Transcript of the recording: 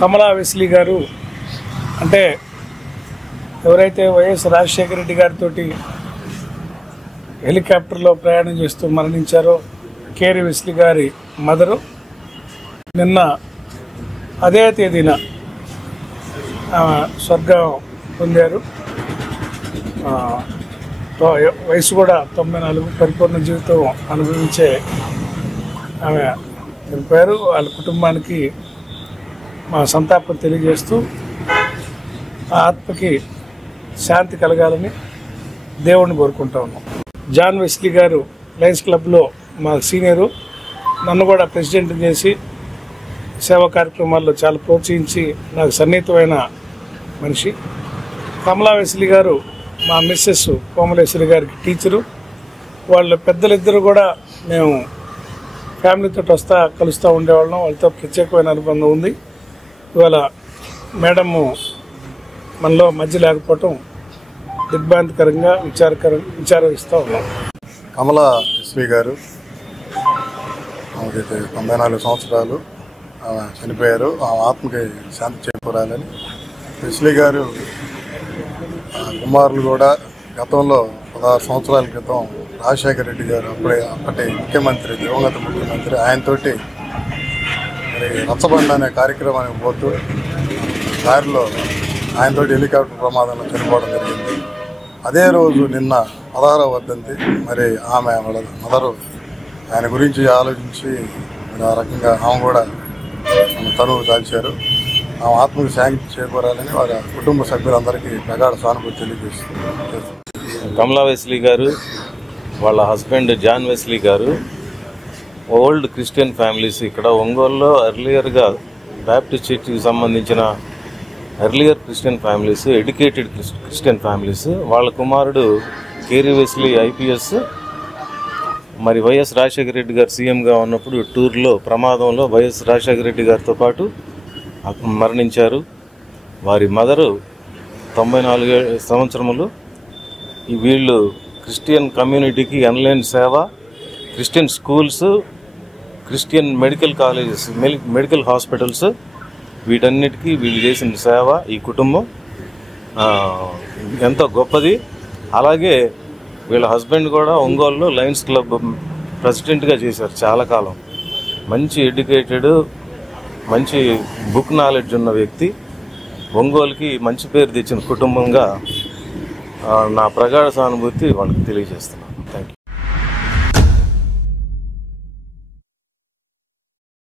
కమలా Wesley గారు అంటే ఎవరైతే వైఎస్ రాజశేఖర రెడ్డి గారితో హెలికాప్టర్లో ప్రయాణం చేస్తూ మరణించారో కేరీ వెస్లీ గారి మదరు నిన్న అదే తేదీన స్వర్గం పొందారు. వయసు కూడా 94, పరిపూర్ణ జీవితం అనుభవించే ఆమె చనిపోయారు. వాళ్ళ కుటుంబానికి మా సంతాపం తెలియజేస్తూ ఆ ఆత్మకి శాంతి కలగాలని దేవుణ్ణి కోరుకుంటా ఉన్నాం. జాన్ వెస్లీ గారు లయన్స్ క్లబ్లో మా సీనియరు, నన్ను కూడా ప్రెసిడెంట్ చేసి సేవా కార్యక్రమాల్లో చాలా ప్రోత్సహించి నాకు సన్నిహితమైన మనిషి. కమలా వెస్లీ గారు మా మిస్సెస్ కోమలేశ్వరి గారికి టీచరు. వాళ్ళ పెద్దలిద్దరూ కూడా మేము ఫ్యామిలీతో కలుస్తూ ఉండేవాళ్ళం. వాళ్ళతో ప్రత్యేకమైన అనుబంధం ఉంది. ఇవాళ మేడము మనలో మధ్య లేకపోవటం దిగ్భ్రాంతికరంగా విచారిస్తూ ఉన్నాం. కమలా వెస్లీ గారు ఆమెకైతే 94 సంవత్సరాలు ఆమె చనిపోయారు. ఆమె ఆత్మకి శాంతి చేకూరాలని. వెస్లీ గారు కుమారులు కూడా గతంలో 16 సంవత్సరాల క్రితం రాజశేఖర రెడ్డి గారు అప్పటి ముఖ్యమంత్రి, దివంగత ముఖ్యమంత్రి, ఆయనతోటి మరి రచ్చబండ అనే కార్యక్రమానికి పోతూ దారిలో ఆయనతోటి హెలికాప్టర్ ప్రమాదంలో చనిపోవడం జరిగింది. అదే రోజు నిన్న 16వ వర్ధంతి. మరి ఆమె వాళ్ళ మదరు ఆయన గురించి ఆలోచించి మరి ఆ రకంగా ఆమె కూడా తనువు దాల్చారు. ఆమె ఆత్మకు శాంతి చేకూరాలని వారి కుటుంబ సభ్యులందరికీ ప్రగాఢ సానుభూతి తెలియజేస్తున్నారు. కమలా వెస్లీ గారు వాళ్ళ హస్బెండ్ జాన్ వెస్లీ గారు ఓల్డ్ క్రిస్టియన్ ఫ్యామిలీస్ ఇక్కడ ఒంగోలులో ఎర్లియర్గా బ్యాప్టిస్ట్ చర్చికి సంబంధించిన earlier Christian families, educated Christian families. వాళ్ళ కుమారుడు కేరీ వెస్లీ ఐపీఎస్ మరి వైఎస్ రాజశేఖర రెడ్డి గారు సీఎంగా ఉన్నప్పుడు టూర్లో ప్రమాదంలో వైఎస్ రాజశేఖర రెడ్డి గారితో పాటు మరణించారు. వారి మదరు 94 సంవత్సరములు. వీళ్ళు క్రిస్టియన్ కమ్యూనిటీకి ఎన్లైన్ సేవ, Christian schools, Christian medical colleges, medical hospitals, వీటన్నిటికీ వీళ్ళు చేసిన సేవ ఈ కుటుంబం ఎంతో గొప్పది. అలాగే వీళ్ళ హస్బెండ్ కూడా ఒంగోలులో లయన్స్ క్లబ్ ప్రెసిడెంట్గా చేశారు చాలా కాలం. మంచి ఎడ్యుకేటెడ్, మంచి బుక్ నాలెడ్జ్ ఉన్న వ్యక్తి. ఒంగోలుకి మంచి పేరు తెచ్చిన కుటుంబంగా నా ప్రగాఢ సానుభూతి వాళ్ళకి తెలియజేస్తున్నాను.